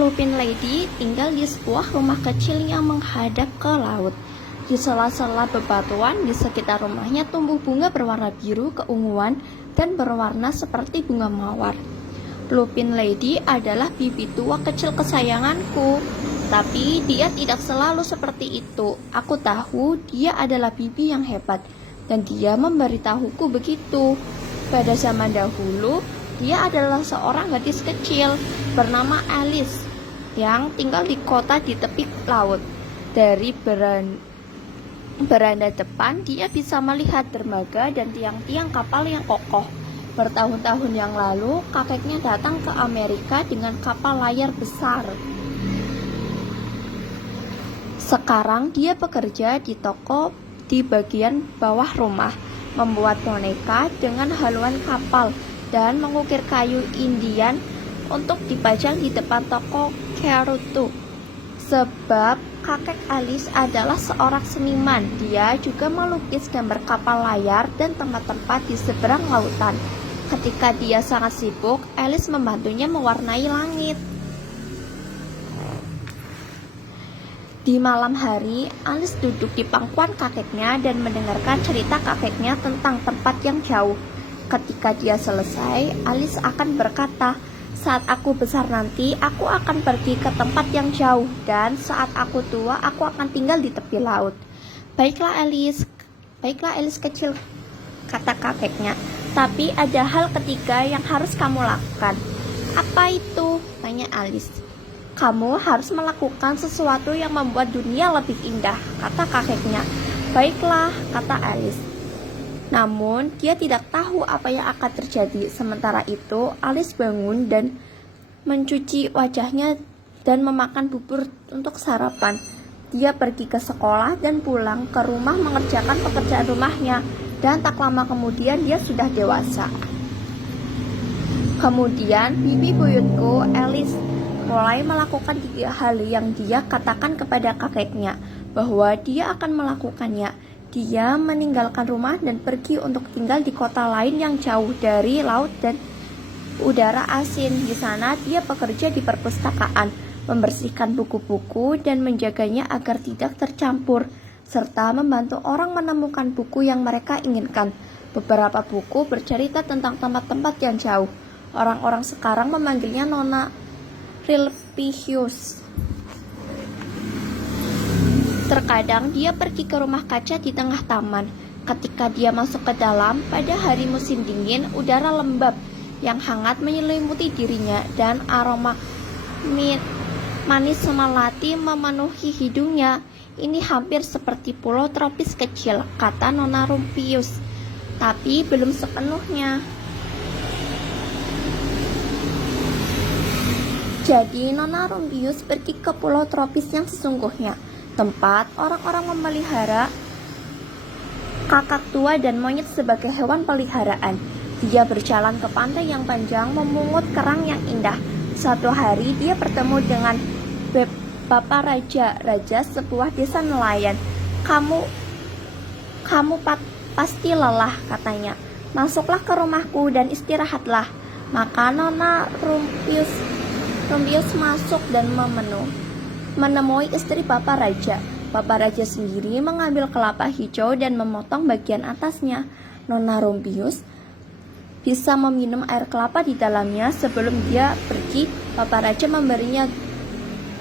Lupin Lady tinggal di sebuah rumah kecil yang menghadap ke laut. Di sela-sela bebatuan di sekitar rumahnya tumbuh bunga berwarna biru keunguan dan berwarna seperti bunga mawar. Lupin Lady adalah bibi tua kecil kesayanganku, tapi dia tidak selalu seperti itu. Aku tahu dia adalah bibi yang hebat, dan dia memberitahuku begitu. Pada zaman dahulu, dia adalah seorang gadis kecil bernama Alice yang tinggal di kota di tepi laut. Dari beranda depan, dia bisa melihat dermaga dan tiang-tiang kapal yang kokoh. Bertahun-tahun yang lalu, kakeknya datang ke Amerika dengan kapal layar besar. Sekarang dia bekerja di toko di bagian bawah rumah, membuat boneka dengan haluan kapal dan mengukir kayu Indian untuk dipajang di depan toko Kerutu. Sebab kakek Alice adalah seorang seniman, dia juga melukis gambar kapal layar dan tempat-tempat di seberang lautan. Ketika dia sangat sibuk, Alice membantunya mewarnai langit. Di malam hari, Alice duduk di pangkuan kakeknya dan mendengarkan cerita kakeknya tentang tempat yang jauh. Ketika dia selesai, Alice akan berkata, "Saat aku besar nanti, aku akan pergi ke tempat yang jauh, dan saat aku tua, aku akan tinggal di tepi laut." Baiklah Alice kecil," kata kakeknya. "Tapi ada hal ketiga yang harus kamu lakukan." "Apa itu?" tanya Alice. "Kamu harus melakukan sesuatu yang membuat dunia lebih indah," kata kakeknya. "Baiklah," kata Alice. Namun, dia tidak tahu apa yang akan terjadi. Sementara itu, Alice bangun dan mencuci wajahnya dan memakan bubur untuk sarapan. Dia pergi ke sekolah dan pulang ke rumah mengerjakan pekerjaan rumahnya, dan tak lama kemudian dia sudah dewasa. Kemudian, bibi buyutku, Alice, mulai melakukan 3 hal yang dia katakan kepada kakeknya bahwa dia akan melakukannya. Dia meninggalkan rumah dan pergi untuk tinggal di kota lain yang jauh dari laut dan udara asin. Di sana dia bekerja di perpustakaan, membersihkan buku-buku dan menjaganya agar tidak tercampur, serta membantu orang menemukan buku yang mereka inginkan. Beberapa buku bercerita tentang tempat-tempat yang jauh. Orang-orang sekarang memanggilnya Nona Rilpius. Terkadang dia pergi ke rumah kaca di tengah taman. Ketika dia masuk ke dalam, pada hari musim dingin, udara lembab yang hangat menyelimuti dirinya dan aroma manis melati memenuhi hidungnya. "Ini hampir seperti pulau tropis kecil," kata Nona Rumpius, "tapi belum sepenuhnya." Jadi Nona Rumpius pergi ke pulau tropis yang sesungguhnya, tempat orang-orang memelihara kakak tua dan monyet sebagai hewan peliharaan. Dia berjalan ke pantai yang panjang, memungut kerang yang indah. Suatu hari dia bertemu dengan Bapak Raja sebuah desa nelayan. Kamu pasti lelah," katanya. "Masuklah ke rumahku dan istirahatlah." Maka Nona Rumpius masuk dan menemui istri Bapak Raja. Bapak Raja sendiri mengambil kelapa hijau dan memotong bagian atasnya. Nona Rumpius bisa meminum air kelapa di dalamnya. Sebelum dia pergi, Bapak Raja memberinya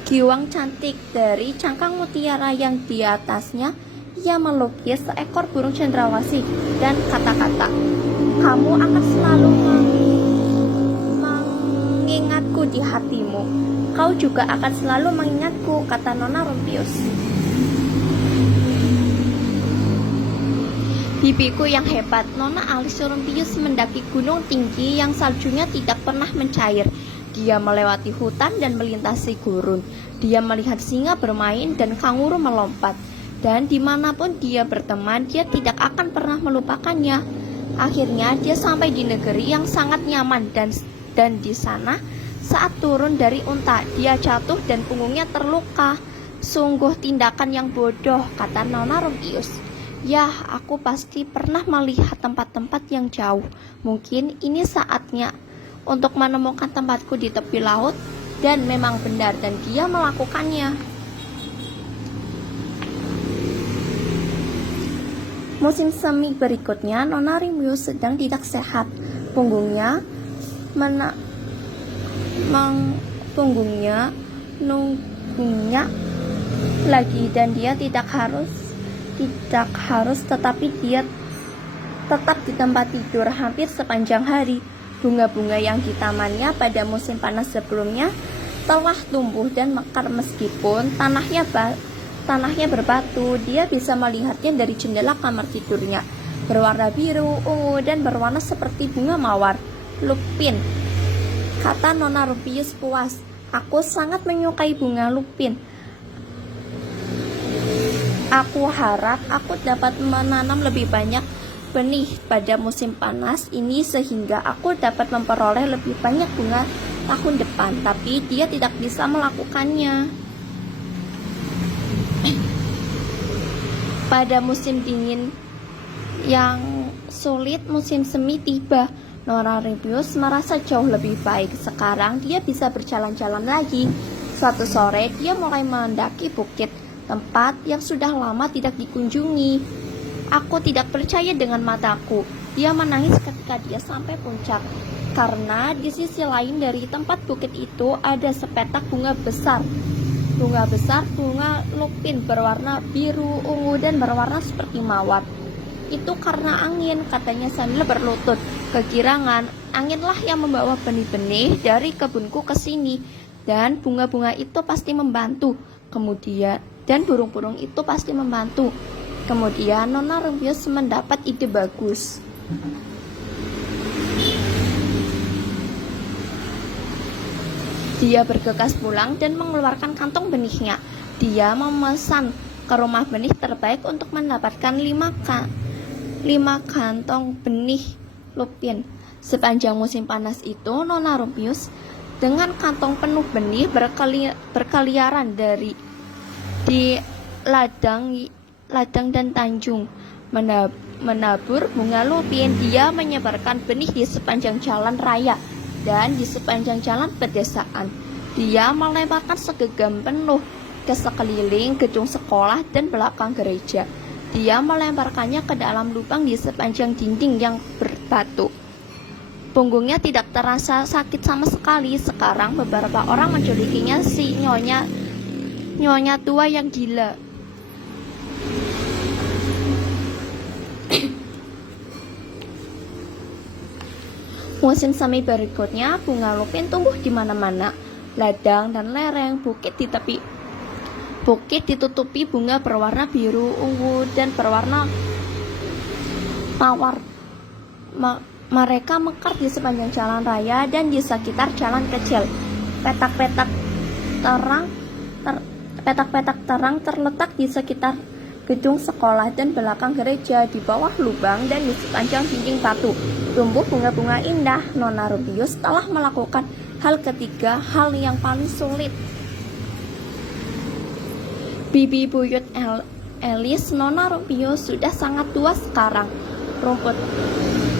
giwang cantik dari cangkang mutiara yang di atasnya ia melukis seekor burung cendrawasih dan kata-kata, "Kamu akan selalu mengingatku di hatimu. Kau juga akan selalu mengingatku," kata Nona Rumpius. "Bibiku yang hebat." Nona Alice Rumpius mendaki gunung tinggi yang saljunya tidak pernah mencair. Dia melewati hutan dan melintasi gurun. Dia melihat singa bermain dan kanguru melompat. Dan dimanapun dia berteman, dia tidak akan pernah melupakannya. Akhirnya dia sampai di negeri yang sangat nyaman dan di sana saat turun dari unta, dia jatuh dan punggungnya terluka. "Sungguh tindakan yang bodoh," kata Nona Rumpius. "Yah, aku pasti pernah melihat tempat-tempat yang jauh. Mungkin ini saatnya untuk menemukan tempatku di tepi laut." Dan memang benar, dan dia melakukannya. Musim semi berikutnya, Nona Rimius sedang tidak sehat. Punggungnya nunggunya lagi, dan dia tidak harus, tetapi dia tetap di tempat tidur hampir sepanjang hari. Bunga-bunga yang di tamannya pada musim panas sebelumnya telah tumbuh dan mekar meskipun tanahnya berbatu. Dia bisa melihatnya dari jendela kamar tidurnya, berwarna biru, ungu, dan berwarna seperti bunga mawar. Lupin, kata Nona Rupius puas. Aku sangat menyukai bunga lupin. Aku harap aku dapat menanam lebih banyak benih pada musim panas ini sehingga aku dapat memperoleh lebih banyak bunga tahun depan. Tapi dia tidak bisa melakukannya. Pada musim dingin yang sulit, musim semi tiba. Nona Rimius merasa jauh lebih baik. Sekarang dia bisa berjalan-jalan lagi. Suatu sore dia mulai mendaki bukit, tempat yang sudah lama tidak dikunjungi. Aku tidak percaya dengan mataku. Dia menangis ketika dia sampai puncak, karena di sisi lain dari tempat bukit itu ada sepetak bunga besar, bunga lupin berwarna biru, ungu, dan berwarna seperti mawar. Itu karena angin, katanya sambil berlutut. Kegirangan, anginlah yang membawa benih-benih dari kebunku ke sini, dan bunga-bunga itu pasti membantu. Dan burung-burung itu pasti membantu. Kemudian Nona Rimius mendapat ide bagus. Dia bergegas pulang dan mengeluarkan kantong benihnya. Dia memesan ke rumah benih terbaik untuk mendapatkan 5 kantong benih lupin. Sepanjang musim panas itu, Nona Rimius dengan kantong penuh benih berkeliaran di ladang dan tanjung, menabur bunga lupin. Dia menyebarkan benih di sepanjang jalan raya dan di sepanjang jalan pedesaan. Dia melemparkan segenggam penuh ke sekeliling gedung sekolah dan belakang gereja. Dia melemparkannya ke dalam lubang di sepanjang dinding yang berbatu. Punggungnya tidak terasa sakit sama sekali. Sekarang beberapa orang menjulukinya si nyonya tua yang gila. Musim semi berikutnya, bunga lupin tumbuh di mana-mana. Ladang dan lereng bukit ditutupi bunga berwarna biru, ungu, dan berwarna mawar. Mereka mekar di sepanjang jalan raya dan di sekitar jalan kecil. Petak-petak terang terletak di sekitar gedung sekolah dan belakang gereja, di bawah lubang dan di sepanjang dinding batu. Tumbuh bunga-bunga indah. Nona Rupius telah melakukan hal ketiga, hal yang paling sulit. Bibi buyut Alice, Nona Rupius sudah sangat tua sekarang.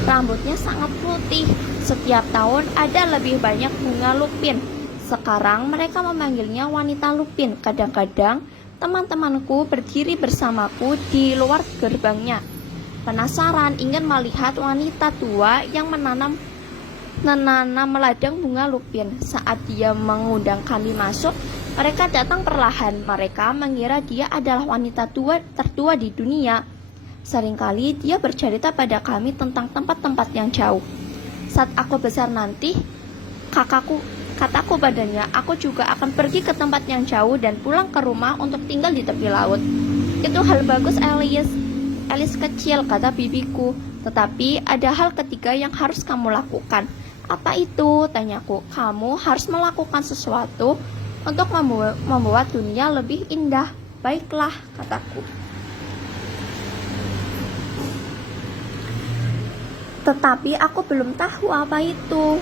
Rambutnya sangat putih. Setiap tahun ada lebih banyak bunga lupin. Sekarang mereka memanggilnya wanita lupin. Kadang-kadang teman-temanku berdiri bersamaku di luar gerbangnya, penasaran ingin melihat wanita tua yang menanam ladang bunga lupin. Saat dia mengundang kami masuk, mereka datang perlahan. Mereka mengira dia adalah wanita tertua di dunia. Seringkali dia bercerita pada kami tentang tempat-tempat yang jauh. Saat aku besar nanti, kataku padanya, aku juga akan pergi ke tempat yang jauh dan pulang ke rumah untuk tinggal di tepi laut. Itu hal bagus, Alice kecil, kata bibiku. Tetapi ada hal ketiga yang harus kamu lakukan. Apa itu? Tanyaku. Kamu harus melakukan sesuatu untuk membuat dunia lebih indah. Baiklah, kataku. Tetapi aku belum tahu apa itu.